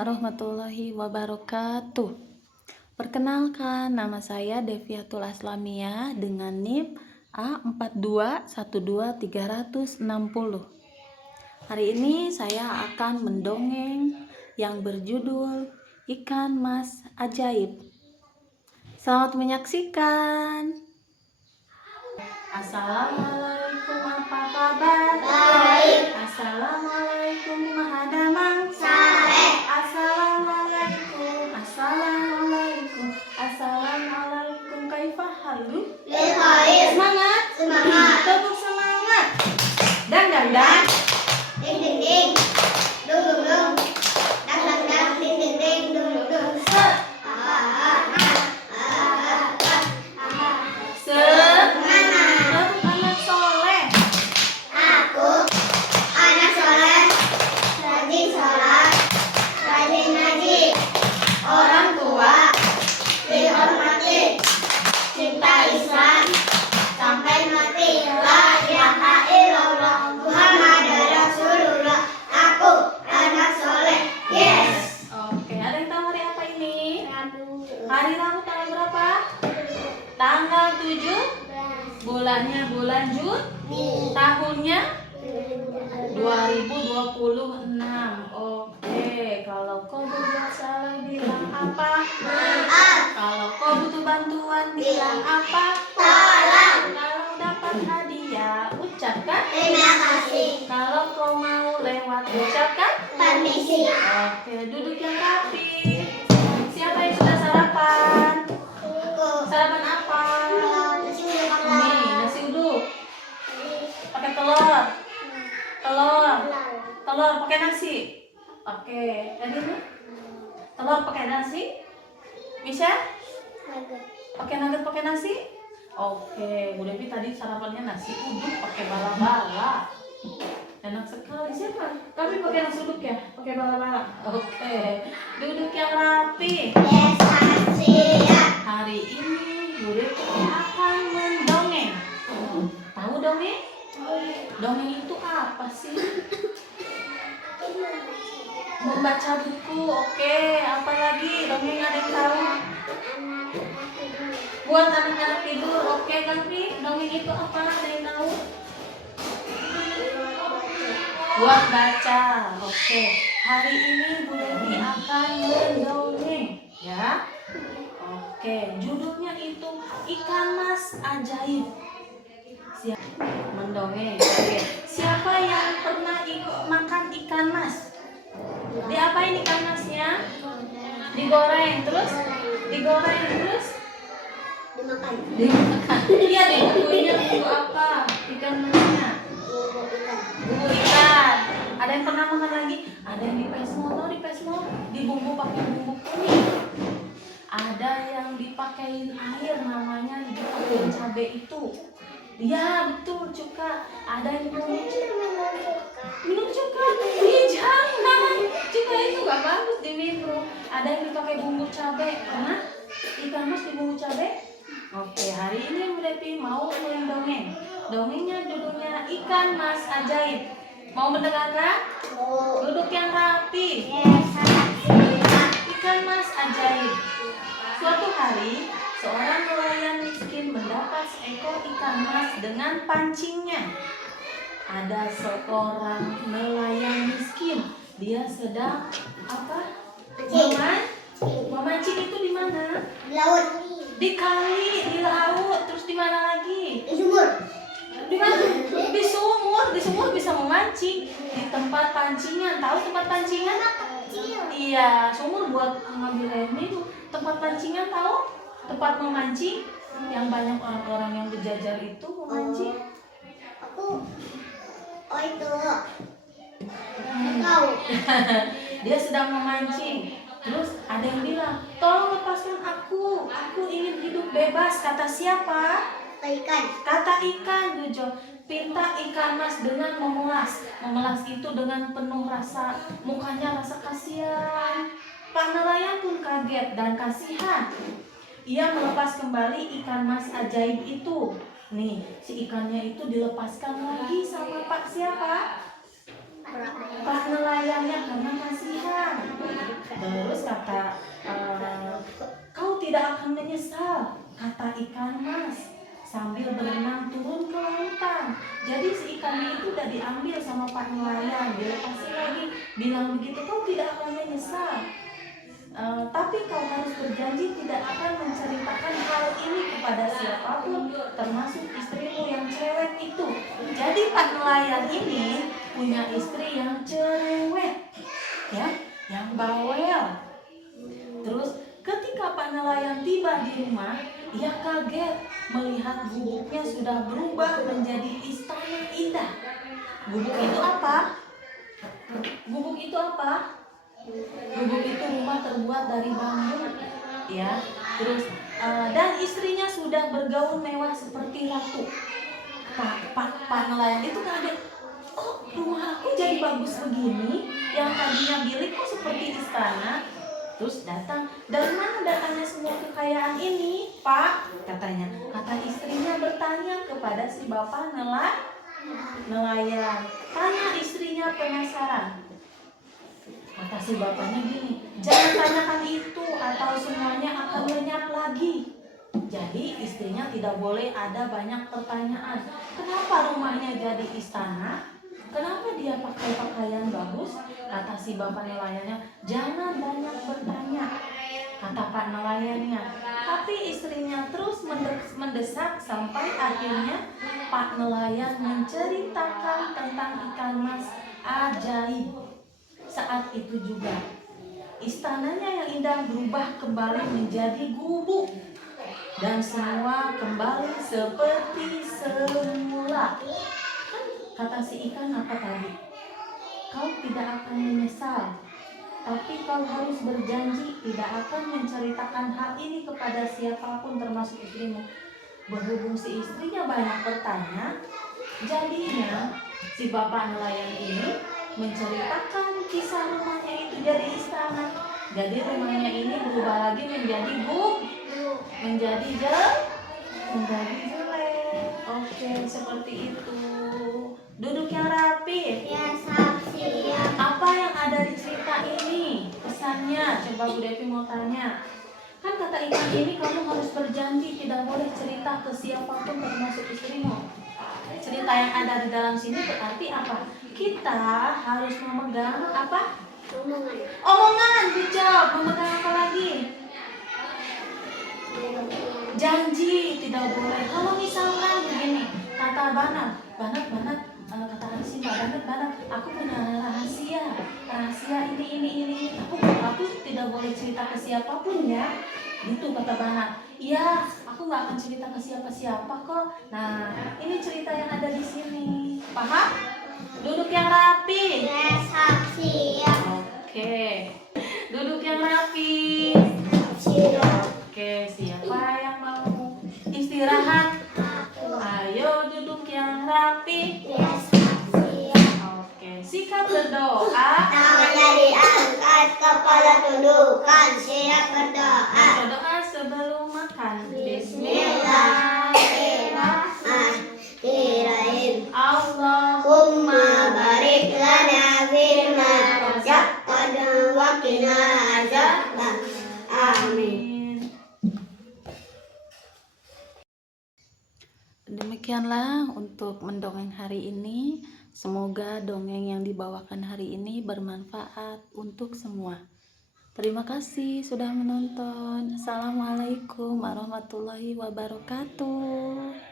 warahmatullahi wabarakatuh. Perkenalkan, nama saya Deviatul Aslamia dengan NIM A4212360. Hari ini saya akan mendongeng yang berjudul Ikan Mas Ajaib. Selamat menyaksikan. Assalamualaikum, apa kabar? Baik. Assalamualaikum, mahadamang. Assalamualaikum, assalamualaikum, assalamualaikum. Kaifah halu? Baik. Semangat, Semangat. tepuk semangat. Dang dang dang. Ding ding ding. Dung dung dung. Dang dang dang. Ding ding ding. Dung dung dung. Semangat. Anak soleh. Aku anak soleh, rajin sholat, rajin ngaji, orang tua dihormati, cinta Islam sampai mati. La ilaha illallah Muhammadur Rasulullah. Aku anak soleh. Yes. Oke, ada yang tahu hari apa ini? Rabu. Hari Rabu tanggal berapa? Tanggal 7. Bulannya bulan Juni. Tahunnya 2026. Oke, kalau kau berbuat salah bilang apa? Maaf. Kalau kau butuh bantuan bilang apa? Tolong. Kalau dapat hadiah ucapkan Terima kasih. kalau kau mau lewat ucapkan. Permisi. Oke, duduk yang rapi. Siapa yang sudah sarapan? Sarapan apa? Ini nasi uduk. Pakai telur. Telur pakai nasi. Oke, yang ini? Telur pakai nasi. Bisa? Pakai nugget pakai nasi? Oke, Bu Devi tadi sarapannya nasi uduk pakai bala-bala. Enak sekali. Siapa? Kami pakai nasi uduk ya? Pakai bala-bala. Oke. Duduk yang rapi. Hari ini Bu Devi akan mendongeng. Tahu dongeng? Dongeng itu apa sih? Membaca buku. Oke, apa lagi? Dongeng ada yang tahu? Buat anak-anak tidur. Oke, Gandri. Dongeng itu apa? Ada yang tahu? Buat baca. Oke. Hari ini Bu Devi akan mendongeng, ya. Oke, judulnya itu Ikan Mas Ajaib. Mendongeng. Oke. Siapa yang pernah makan ikan mas? Diapain ikan masnya? Digoreng terus? Digoreng terus? Dimakan. Dimakan. Iya, dibumbuinya bumbu apa? Ikan masnya? Bumbu ikan. Ada yang pernah makan lagi? Ada yang di pesmol, tau di pesmol dibumbu pakai bumbu kuning. Ada yang dipakein air, namanya dipakein cabai itu. Ya betul, cuka. Ada yang minum cuka. Ih, jangan. Cuka itu gak bagus diminum. Ada yang dipakai bumbu cabai. Pernah ikan mas di bumbu cabai? Oke, hari ini Bu Devi mau mendongeng. Dongengnya judulnya Ikan Mas Ajaib. Mau mendengarkan? Duduk yang rapi. Ikan Mas Ajaib. Suatu hari, seorang nelayan miskin mendapat seekor ikan mas dengan pancingnya. Ada seorang nelayan miskin, dia sedang apa? Memancing itu di mana? Di laut. Di kali, di laut, terus di mana lagi? Di sumur. Di mana? Di sumur. Di sumur bisa memancing. Di tempat pancingan, tahu tempat pancingan? Iya, sumur buat ngambil air minum. Tempat pancingan tahu? Tempat memancing yang banyak orang-orang yang berjajar itu memancing. Itu. Tahu. Dia sedang memancing. Terus ada yang bilang, tolong lepaskan aku ingin hidup bebas. Kata siapa? Ikan. Kata ikan, Gujo. Pinta ikan mas dengan memelas. Memelas itu dengan penuh rasa, mukanya rasa kasihan. Pak nelayan pun kaget dan kasihan. Ia melepas kembali ikan mas ajaib itu. Nih, si ikannya itu dilepaskan lagi sama Pak siapa? Pak nelayannya karena kasihan. Terus kata kau tidak akan menyesal, kata ikan mas sambil berenang turun ke lautan. Jadi si ikannya itu udah diambil sama Pak nelayan, dilepasin lagi, bilang begitu, kau tidak akan menyesal. Tapi kau harus berjanji tidak akan menceritakan hal ini kepada siapapun, termasuk istrimu yang cerewet itu. Jadi Pak nelayan ini punya istri yang cerewet, ya, yang bawel. Terus ketika Pak nelayan tiba di rumah, ia kaget melihat gubuknya sudah berubah menjadi istana indah. Gubuk itu apa? Gubuk itu apa? Gubuk itu rumah terbuat dari bambu, ya. Terus dan istrinya sudah bergaun mewah seperti ratu. Pak nelayan itu kaget. Kok rumah aku jadi bagus begini? Yang tadinya bilik kok seperti istana? Terus datang, dari mana datangnya semua kekayaan ini, Pak? Katanya. Kata istrinya bertanya kepada si bapak nelayan. Tanya istrinya penasaran. Kata si bapaknya gini, jangan tanyakan itu atau semuanya akan lenyap lagi. Jadi istrinya tidak boleh ada banyak pertanyaan. Kenapa rumahnya jadi istana? Kenapa dia pakai pakaian bagus? Kata si bapak nelayannya, jangan banyak bertanya. Kata Pak nelayannya. Tapi istrinya terus mendesak sampai akhirnya Pak nelayan menceritakan tentang ikan mas ajaib. Saat itu juga istananya yang indah berubah kembali menjadi gubuk dan semua kembali seperti semula. Kata si ikan apa tadi? Kau tidak akan menyesal, tapi kau harus berjanji tidak akan menceritakan hal ini kepada siapapun termasuk istrimu. Berhubung si istrinya banyak bertanya, jadinya si bapak nelayan ini menceritakan kisah rumahnya itu jadi istana. Jadi rumahnya ini berubah lagi menjadi menjadi jelek. Oke, seperti itu. Duduk yang rapi. Ya, siap. Apa yang ada di cerita ini? Pesannya, coba Bu Devi mau tanya. Kan kata ikan ini kamu harus berjanji tidak boleh cerita ke siapapun termasuk istrimu. Cerita yang ada di dalam sini berarti apa? Kita harus memegang apa? Omongan, bijak. Memegang apa lagi? Janji tidak boleh. Kalau misalkan begini, kata Banat, kata Arisin, Banat, aku punya rahasia ini. Aku tidak boleh cerita ke siapapun ya. Gitu kata Banat. Iya, aku nggak akan cerita ke siapa-siapa kok. Nah, ini cerita yang ada di sini. Paham? Duduk yang rapi. Ya, siap. Oke. Duduk yang rapi. Oke, siapa yang mau istirahat? Ayo duduk yang rapi. Ya, siap. Oke, sikat berdoa. Tangannya diangkat, kepala tundukkan, siap berdoa. Berdoa sebelum makan. Bismillahirrahmanirrahim. Allahumma barik lana firma razaqtana wa qina azaban. Amin. Demikianlah untuk mendongeng hari ini. Semoga dongeng yang dibawakan hari ini bermanfaat untuk semua. Terima kasih sudah menonton. Assalamualaikum warahmatullahi wabarakatuh.